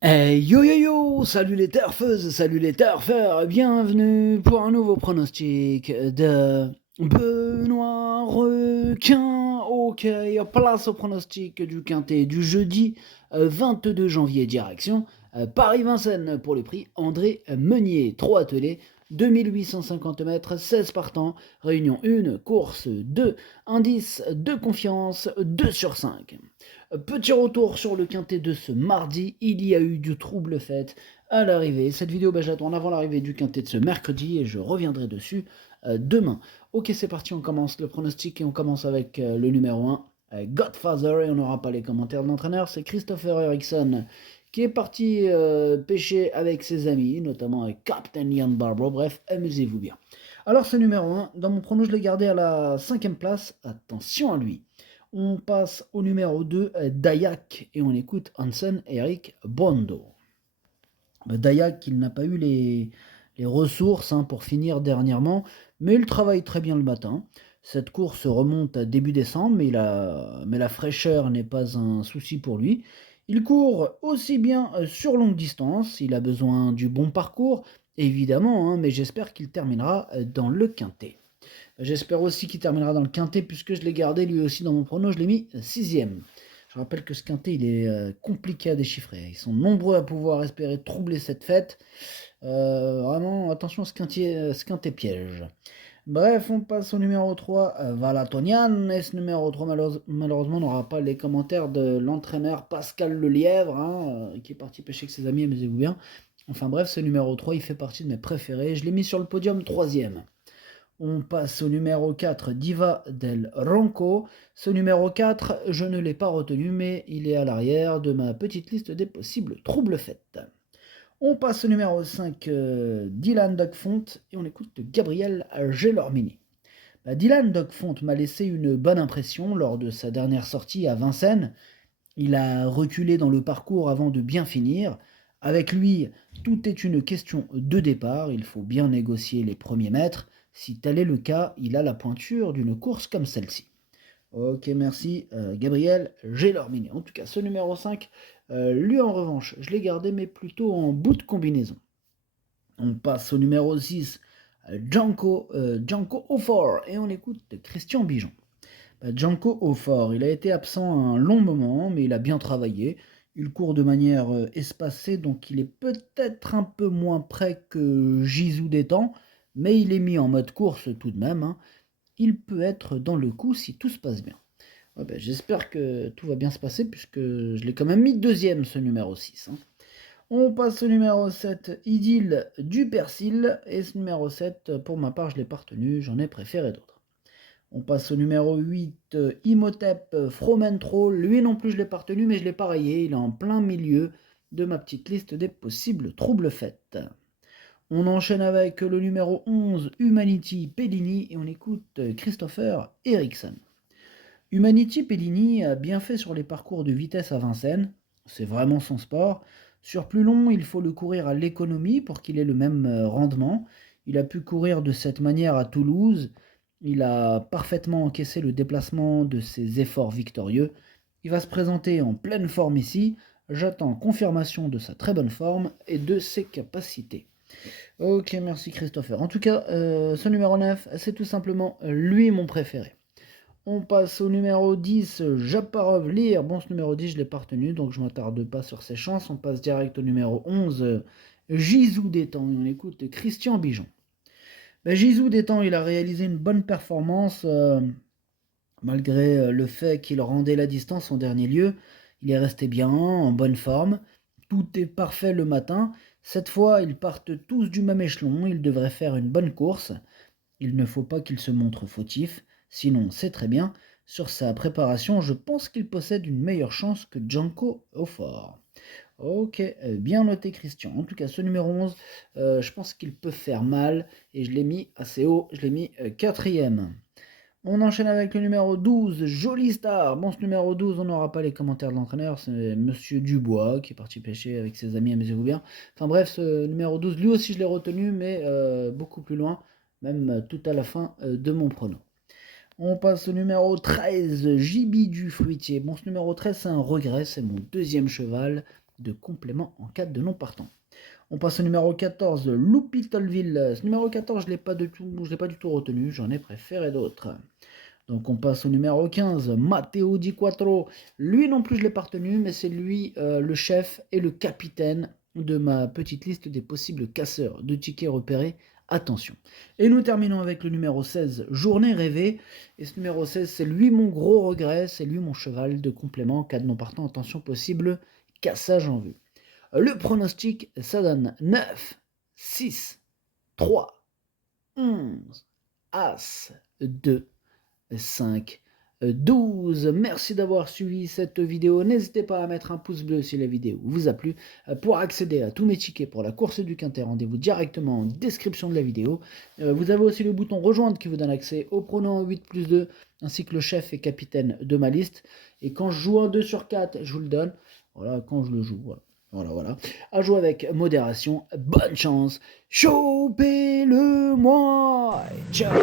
Yo yo yo, salut les turfeuses, salut les turfeurs, bienvenue pour un nouveau pronostic de Benoît Requin. Ok, place au pronostic du quintet du jeudi 22 janvier, direction Paris-Vincennes pour le prix André Meunier. 3 attelés, 2850 mètres, 16 partants, réunion 1, course 2, indice de confiance 2 sur 5. Petit retour sur le quintet de ce mardi, il y a eu du trouble fait à l'arrivée. Cette vidéo, je la tourne avant l'arrivée du quintet de ce mercredi et je reviendrai dessus demain. Ok, c'est parti, on commence le pronostic et on commence avec le numéro 1, Godfather, et on n'aura pas les commentaires de l'entraîneur, c'est Christopher Eriksson qui est parti pêcher avec ses amis, notamment avec Captain Ian Barbro. Bref, amusez-vous bien. Alors ce numéro 1, dans mon prono, je l'ai gardé à la 5ème place. Attention à lui. On passe au numéro 2, Dayak, et on écoute Hansen Eric Bondo. Dayak, il n'a pas eu les ressources pour finir dernièrement, mais il travaille très bien le matin. Cette course remonte à début décembre, mais la fraîcheur n'est pas un souci pour lui. Il court aussi bien sur longue distance, il a besoin du bon parcours, évidemment, mais j'espère qu'il terminera dans le quintet. J'espère aussi qu'il terminera dans le quintet, puisque je l'ai gardé lui aussi dans mon prono, je l'ai mis 6ème. Je rappelle que ce quintet, il est compliqué à déchiffrer. Ils sont nombreux à pouvoir espérer troubler cette fête. Vraiment, attention à ce quintet piège. Bref, on passe au numéro 3, Valatonian. Et ce numéro 3, malheureusement, n'aura pas les commentaires de l'entraîneur Pascal Lelièvre, qui est parti pêcher avec ses amis, amusez-vous bien. Enfin bref, ce numéro 3, il fait partie de mes préférés. Je l'ai mis sur le podium 3ème. On passe au numéro 4, Diva del Ronco. Ce numéro 4, je ne l'ai pas retenu, mais il est à l'arrière de ma petite liste des possibles troubles faites. On passe au numéro 5, Dylan Dogfont, et on écoute Gabriel Gelormini. Dylan Dogfont m'a laissé une bonne impression lors de sa dernière sortie à Vincennes. Il a reculé dans le parcours avant de bien finir. Avec lui, tout est une question de départ, il faut bien négocier les premiers mètres. Si tel est le cas, il a la pointure d'une course comme celle-ci. Ok, merci Gabriel Gelormini. En tout cas, ce numéro 5, lui en revanche, je l'ai gardé, mais plutôt en bout de combinaison. On passe au numéro 6, Janko Ofor, et on écoute Christian Bijon. Janko Ofor, il a été absent un long moment, mais il a bien travaillé. Il court de manière espacée, donc il est peut-être un peu moins près que Jizou Détang, mais il est mis en mode course tout de même. Il peut être dans le coup si tout se passe bien. J'espère que tout va bien se passer, puisque je l'ai quand même mis 2ème, ce numéro 6. On passe au numéro 7, Idylle du Persil, et ce numéro 7, pour ma part, je ne l'ai pas retenu, j'en ai préféré d'autres. On passe au numéro 8, Imhotep Fromentro. Lui non plus, je ne l'ai pas retenu, mais je l'ai pas rayé. Il est en plein milieu de ma petite liste des possibles troubles faits. On enchaîne avec le numéro 11, Humanity Pellini, et on écoute Christopher Eriksson. Humanity Pellini a bien fait sur les parcours de vitesse à Vincennes. C'est vraiment son sport. Sur plus long, il faut le courir à l'économie pour qu'il ait le même rendement. Il a pu courir de cette manière à Toulouse. Il a parfaitement encaissé le déplacement de ses efforts victorieux. Il va se présenter en pleine forme ici. J'attends confirmation de sa très bonne forme et de ses capacités. Ok, merci Christopher. En tout cas, ce numéro 9, c'est tout simplement lui mon préféré. On passe au numéro 10, Japarov Lire. Bon, ce numéro 10, je ne l'ai pas retenu, donc je ne m'attarde pas sur ses chances. On passe direct au numéro 11, Jizou Détang. Et on écoute Christian Bijon. Jizou Détang, il a réalisé une bonne performance, malgré le fait qu'il rendait la distance en dernier lieu. Il est resté bien, en bonne forme. Tout est parfait le matin. Cette fois, ils partent tous du même échelon. Ils devraient faire une bonne course. Il ne faut pas qu'il se montre fautif, sinon c'est très bien. Sur sa préparation, je pense qu'il possède une meilleure chance que Janko Ofor. Ok, bien noté Christian. En tout cas, ce numéro 11, je pense qu'il peut faire mal, et je l'ai mis assez haut, je l'ai mis 4ème. On enchaîne avec le numéro 12, Jolie Star. Bon, ce numéro 12, on n'aura pas les commentaires de l'entraîneur, c'est Monsieur Dubois qui est parti pêcher avec ses amis, amusez-vous bien. Enfin bref, ce numéro 12, lui aussi je l'ai retenu, mais beaucoup plus loin, même tout à la fin de mon prono. On passe au numéro 13, Jibi du Fruitier. Bon, ce numéro 13, c'est un regret, c'est mon 2ème cheval. de complément en cas de non partant. On passe au numéro 14, Loupitalville. Ce numéro 14, je ne l'ai pas du tout retenu, j'en ai préféré d'autres. Donc on passe au numéro 15, Matteo Di Quattro. Lui non plus je ne l'ai pas retenu, mais c'est lui le chef et le capitaine de ma petite liste des possibles casseurs de tickets repérés. Attention. Et nous terminons avec le numéro 16, Journée rêvée. Et ce numéro 16, c'est lui mon gros regret, c'est lui mon cheval de complément. En cas de non partant, attention possible, cassage en vue. Le pronostic, ça donne 9, 6, 3, 11, As, 2, 5, 12. Merci d'avoir suivi cette vidéo. N'hésitez pas à mettre un pouce bleu si la vidéo vous a plu. Pour accéder à tous mes tickets pour la course du Quintet, rendez-vous directement en description de la vidéo. Vous avez aussi le bouton rejoindre qui vous donne accès au pronom 8+2 ainsi que le chef et capitaine de ma liste. Et quand je joue un 2 sur 4, je vous le donne. Voilà, quand je le joue, voilà. À jouer avec modération. Bonne chance. Chopez-le-moi. Ciao.